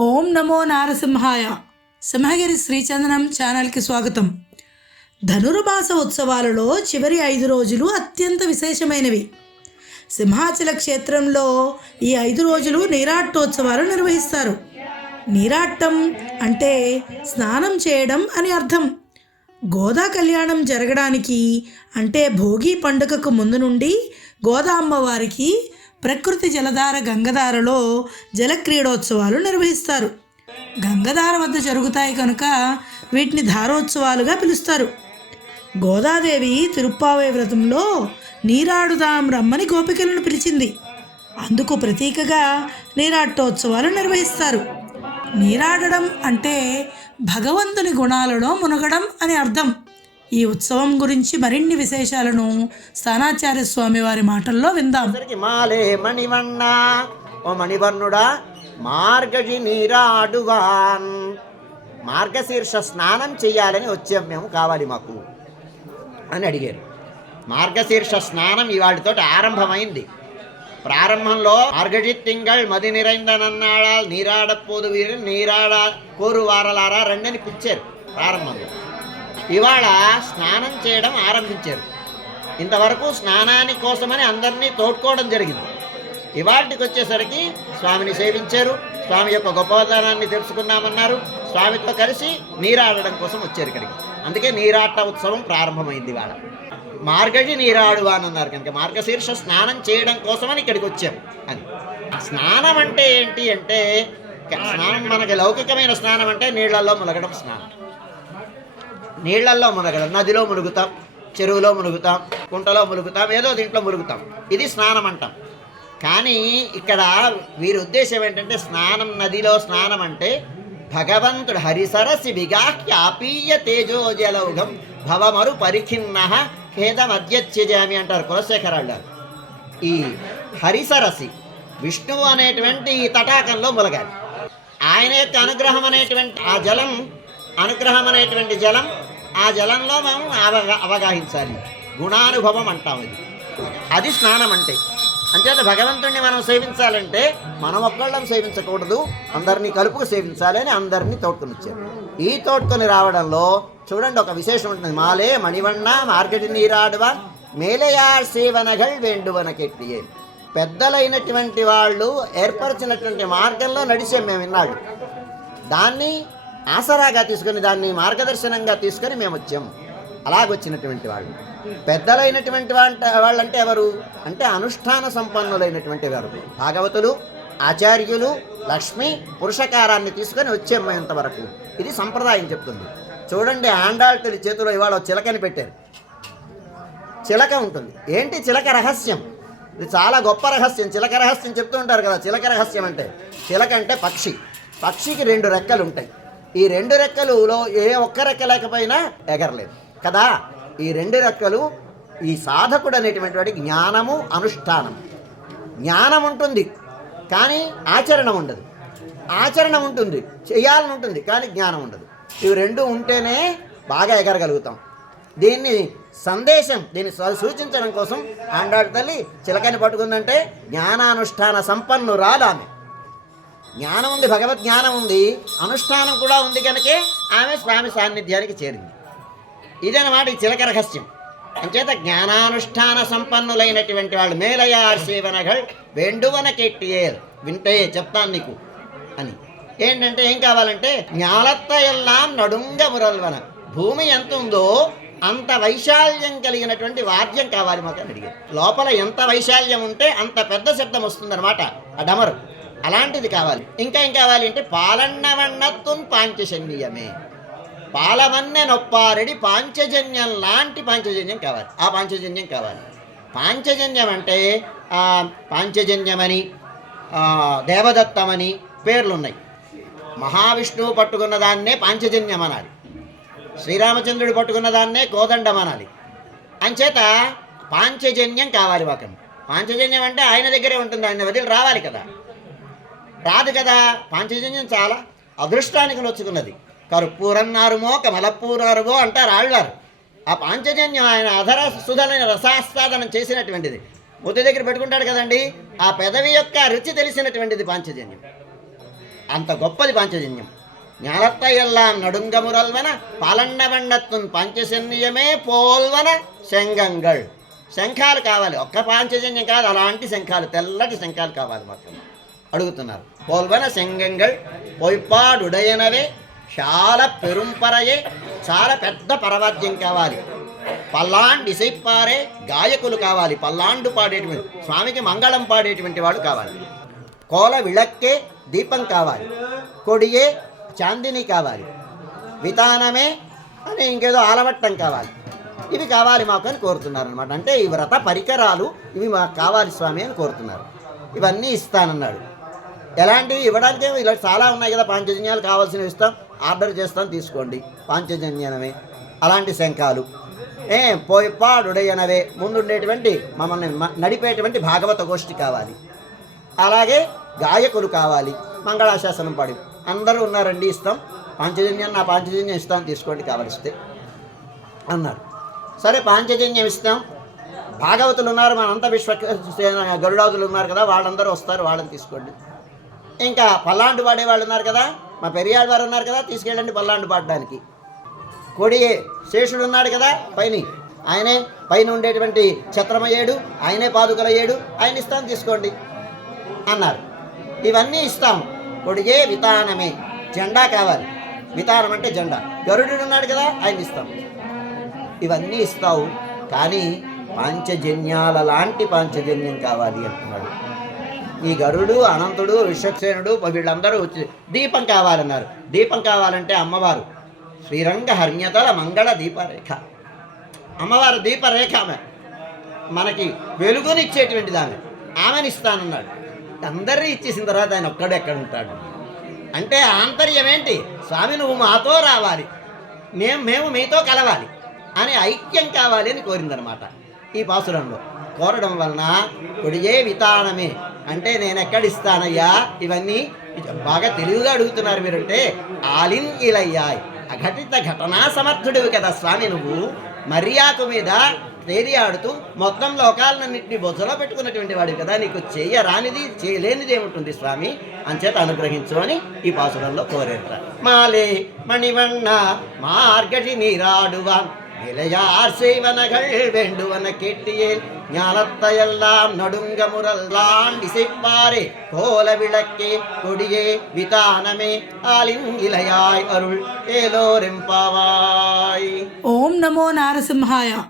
ఓం నమో నారసింహాయ. సింహగిరి శ్రీచందనం ఛానల్కి స్వాగతం. ధనుర్మాస ఉత్సవాలలో చివరి ఐదు రోజులు అత్యంత విశేషమైనవి. సింహాచల క్షేత్రంలో ఈ ఐదు రోజులు నీరాట్టోత్సవాలు నిర్వహిస్తారు. నీరాట్టం అంటే స్నానం చేయడం అని అర్థం. గోదా కళ్యాణం జరగడానికి అంటే భోగి పండుగకు ముందు నుండి గోదా అమ్మవారికి ప్రకృతి జలధార గంగధారలో జలక్రీడోత్సవాలు నిర్వహిస్తారు. గంగధార వద్ద జరుగుతాయి కనుక వీటిని ధారోత్సవాలుగా పిలుస్తారు. గోదాదేవి తిరుప్పావై వ్రతంలో నీరాడుదాం రమ్మని గోపికలను పిలిచింది. అందుకు ప్రతీకగా నీరాటోత్సవాలు నిర్వహిస్తారు. నీరాడడం అంటే భగవంతుని గుణాలలో మునగడం అని అర్థం. ఈ ఉత్సవం గురించి మరిన్ని విశేషాలను స్థానాచార్య స్వామి వారి మాటల్లో విందాం. అందరికి మాలే మణివన్న. ఓ మణివర్ణుడా మార్గజి నీరాడువాన్. మార్గశీర్ష స్నానం చేయాలని వచ్చాం మేము కావాలి మాకు అని అడిగారు. మార్గశీర్ష స్నానం ఇవాటితో ఆరంభమైంది. ప్రారంభంలో మార్గజి తింగళ్ మది నిరైందనన్నాళాల్ నీరాడపోదు వీరు నీరాడ కోరు వారలారా రెండని పిచ్చారు ప్రారంభంలో. ఇవాళ స్నానం చేయడం ఆరంభించారు. ఇంతవరకు స్నానాని కోసమని అందరినీ తోడ్కోవడం జరిగింది. ఇవాటికి వచ్చేసరికి స్వామిని సేవించారు. స్వామి యొక్క గొప్పదనాన్ని తెలుసుకున్నామన్నారు. స్వామితో కలిసి నీరాడడం కోసం వచ్చారు ఇక్కడికి. అందుకే నీరాట ఉత్సవం ప్రారంభమైంది ఇవాళ. మార్గడి నీరాడు అని అన్నారు కనుక మార్గశీర్ష స్నానం చేయడం కోసమని ఇక్కడికి వచ్చాం అని. స్నానం అంటే ఏంటి అంటే స్నానం మనకి లౌకికమైన స్నానం అంటే నీళ్ళలో మునగడం స్నానం. నీళ్ళల్లో మునగడం నదిలో మునుగుతాం చెరువులో మునుగుతాం కుంటలో మునుగుతాం ఏదో దీంట్లో మునుగుతాం. ఇది స్నానం అంటాం. కానీ ఇక్కడ వీరి ఉద్దేశం ఏంటంటే స్నానం నదిలో స్నానం అంటే భగవంతుడు హరిసరసి విగాహ్యాపీయ తేజోజలౌఘం భవమరు పరిఖిన్న ఖేదమద్యత్యజామి అంటారు కులశేఖరాళ్ళు. ఈ హరిసరసి విష్ణువు అనేటువంటి ఈ తటాకంలో ములగాలి. ఆయన యొక్క అనుగ్రహం అనేటువంటి ఆ జలం అనుగ్రహం అనేటువంటి జలం ఆ జలంలో మనం అవగా అవగాహించాలి. గుణానుభవం అంటాం ఇది అది స్నానం అంటే. అంచేత భగవంతుణ్ణి మనం సేవించాలంటే మనం ఒక్కళ్ళం సేవించకూడదు. అందరినీ కలుపుకు సేవించాలి అని అందరినీ తోడుకొని వచ్చారు ఈ తోడుకొని రావడంలో చూడండి ఒక విశేషం ఉంటుంది. మాలే మణివಣ್ణ మార్గటి నీరాడవ మేలయార్ సేవనగల్ వేండువన కెట్టియే. పెద్దలైనటువంటి వాళ్ళు ఏర్పరిచినటువంటి మార్గంలో నడిచే మేము విన్నాడు దాన్ని ఆసరాగా తీసుకొని దాన్ని మార్గదర్శనంగా తీసుకొని మేము వచ్చాము అలాగొచ్చినటువంటి వాళ్ళు. పెద్దలైనటువంటి వాళ్ళంటే ఎవరు? అంటే అనుష్ఠాన సంపన్నులైనటువంటి వారు. భాగవతులు ఆచార్యులు లక్ష్మి పురుషకారాన్ని తీసుకొని వచ్చాం వరకు ఇంతవరకు. ఇది సంప్రదాయం చెప్తుంది. చూడండి ఆండాళ్ చేతిలో ఇవాళ చిలకని పెట్టారు. చిలక ఉంటుంది. ఏంటి చిలక రహస్యం? ఇది చాలా గొప్ప రహస్యం. చిలక రహస్యం చెప్తూ ఉంటారు కదా. చిలక రహస్యం అంటే చిలక అంటే పక్షి. పక్షికి రెండు రెక్కలు ఉంటాయి ఈ రెండు రెక్కలులో ఏ ఒక్క రెక్క లేకపోయినా ఎగరలేదు. కదా? ఈ రెండు రెక్కలు ఈ సాధకుడు అనేటువంటి వాడి జ్ఞానము అనుష్ఠానం. జ్ఞానం ఉంటుంది కానీ ఆచరణ ఉండదు. ఆచరణ ఉంటుంది చేయాలని ఉంటుంది కానీ జ్ఞానం ఉండదు. ఇవి రెండు ఉంటేనే బాగా ఎగరగలుగుతాం. దీన్ని సందేశం దీన్ని సూచించడం కోసం ఆండాడు తల్లి చిలకని పట్టుకుందంటే జ్ఞానానుష్ఠాన సంపన్నురాలు ఆమె. జ్ఞానం ఉంది భగవద్ జ్ఞానం ఉంది అనుష్ఠానం కూడా ఉంది కనుకే ఆమె స్వామి సాన్నిధ్యానికి చేరింది. ఇదన్నమాట ఈ చిలక రహస్యం. అంచేత జ్ఞానానుష్ఠాన సంపన్నులైనటువంటి వాళ్ళు మేలయార్ సేవనగల్ వెండువన కెట్టియేర్. వింటే చెప్తాను నీకు అని. ఏంటంటే ఏం కావాలంటే జ్ఞాలత్త ఎల్లాం నడుంగ మురల్వన. భూమి ఎంత ఉందో అంత వైశాల్యం కలిగినటువంటి వాద్యం కావాలి మాకు అని అడిగారు. లోపల ఎంత వైశాల్యం ఉంటే అంత పెద్ద శబ్దం వస్తుందన్నమాట ఆ డమరు. అలాంటిది కావాలి. ఇంకా ఏం కావాలి అంటే పాలన్నవన్నత్వం పాంచశన్యమే పాలవన్నె నొప్పారెడి పాంచజన్యం లాంటి పాంచజన్యం కావాలి. ఆ పాంచజన్యం కావాలి. పాంచజన్యం అంటే పాంచజన్యమని దేవదత్తమని పేర్లున్నాయి. మహావిష్ణువు పట్టుకున్న దాన్నే పాంచజన్యం అనాలి శ్రీరామచంద్రుడు పట్టుకున్న దాన్నే కోదండం అనాలి అంచేత పాంచజన్యం కావాలి వాకం పాంచజన్యం అంటే ఆయన దగ్గరే ఉంటుంది ఆయన వదిలి రావాలి కదా. రాదు కదా పాంచజన్యం చాలా అదృష్టానికి నొచ్చుకున్నది కర్పూరన్నారుమో కమలపూరారుమో అంటారు ఆళ్వారు ఆ పాంచజన్యం ఆయన అధర సుధలైన రసాస్వాదనం చేసినటువంటిది ముద్దు దగ్గర పెట్టుకుంటాడు కదండి ఆ పెదవి యొక్క రుచి తెలిసినటువంటిది పాంచజన్యం అంత గొప్పది పాంచజన్యం ஞானத்த எல்லாம் நடுங்கமுரல்வன పలండబండత్తున్ పంచశన్యమే పోల్వన శంగంగళ్ శంఖాలు కావాలి ఒక్క పాంచజన్యం కాదు అలాంటి శంఖాలు తెల్లటి శంఖాలు కావాలి మాకు అడుగుతున్నారు. పోల్వన శంగంగళ్ పొయ్పాడుడయనవే చాలా పెరుంపరయే చాలా పెద్ద పరవాద్యం కావాలి. పల్లాండ్ ఇసైపారే గాయకులు కావాలి. పల్లాండు పాడేటువంటి స్వామికి మంగళం పాడేటువంటి వాడు కావాలి. కోల విళక్కే దీపం కావాలి. కొడియే చాందిని కావాలి. వితానమే అని ఇంకేదో ఆలవట్టం కావాలి. ఇవి కావాలి మాకు అని కోరుతున్నారు అనమాట అంటే ఈ వ్రత పరికరాలు ఇవి మాకు కావాలి స్వామి అని కోరుతున్నారు. ఇవన్నీ ఇస్తానన్నాడు. ఎలాంటివి ఇవ్వడానికి ఇలా చాలా ఉన్నాయి కదా పాంచజన్యాలు కావాల్సినవి ఇస్తాం ఆర్డర్ చేస్తాం తీసుకోండి. పాంచజన్యనమే అలాంటి శంఖాలు. ఏ పోయిపాడుడయనవే ముందుండేటువంటి మమ్మల్ని నడిపేటువంటి భాగవత గోష్ఠి కావాలి. అలాగే గాయకులు కావాలి మంగళాశాసనం పాడి. అందరూ ఉన్నారండి ఇస్తాం. పాంచజన్యం నా పాంచజన్యం ఇస్తాం తీసుకోండి కావలిస్తే అన్నారు. సరే పాంచజన్యం ఇస్తాం. భాగవతులు ఉన్నారు మనంతా విశ్వ గరుడాదులు ఉన్నారు కదా వాళ్ళందరూ వస్తారు వాళ్ళని తీసుకోండి. ఇంకా పల్లాండు పాడే వాళ్ళు ఉన్నారు కదా మా పెరియాడు వారు ఉన్నారు కదా తీసుకెళ్ళండి పల్లాండు పాడడానికి. కొడి శేషుడు ఉన్నాడు కదా పైన. ఆయనే పైన ఉండేటువంటి ఛత్రమయ్యేడు ఆయనే పాదుకలయ్యేడు ఆయన ఇస్తాం తీసుకోండి అన్నారు. ఇవన్నీ ఇస్తాం. కొడిగే వితానమే జెండా కావాలి. వితానం అంటే జెండా. గరుడు ఉన్నాడు కదా ఆయన ఇస్తాం. ఇవన్నీ ఇస్తావు కానీ పాంచజన్యాల లాంటి పాంచజన్యం కావాలి అంటున్నాడు. ఈ గరుడు అనంతుడు విశ్వక్సేనుడు వీళ్ళందరూ వచ్చి దీపం కావాలన్నారు. దీపం కావాలంటే అమ్మవారు. శ్రీరంగ హర్మ్యతల మంగళ దీపరేఖ. అమ్మవారు దీపరేఖ ఆమె. మనకి వెలుగునిచ్చేటువంటిది ఆమె ఆమెనిస్తానన్నాడు. అందరి అందరినీ ఇచ్చేసిన తర్వాత ఆయన ఒక్కడు ఎక్కడ ఉంటాడు? అంటే ఆంతర్యం ఏంటి? స్వామి నువ్వు మాతో రావాలి. మేము మేము మీతో కలవాలి. అని ఐక్యం కావాలి అని కోరిందనమాట ఈ పాసురంలో కోరడం వలన కొడియే వితానమే. అంటే నేను ఎక్కడిస్తానయ్యా ఇవన్నీ బాగా తెలివిగా అడుగుతున్నారు మీరంటే. ఆలిన్ ఇలయ్యాయ్. అఘటిత ఘటనా సమర్థుడివి కదా స్వామి నువ్వు. మర్యాకు మీద తేరి ఆడుతూ మొత్తం లోకాలన్నింటినీ బొజ్జలో పెట్టుకున్నటువంటి వాడు కదా. నీకు చేయరానిది చేయలేనిది ఏముంటుంది స్వామి? అంచేత అనుగ్రహించు అని ఈ పాసురంలో కోరేట మాలే మణివన్న మార్గటి నీరాడువాన్ நிலையார் செய்வனகள் வேண்டுவன கேட்டியேன் ஞானத்தையெல்லாம் நடுங்க முரல்லாம் இசைப்பாரே. கோல விளக்கே கொடியே விதானமே ஆலின் இலையாய் அருள் ஏலோரெம்பாவாய் ஓம் நமோ நாரசிம்ஹாயா.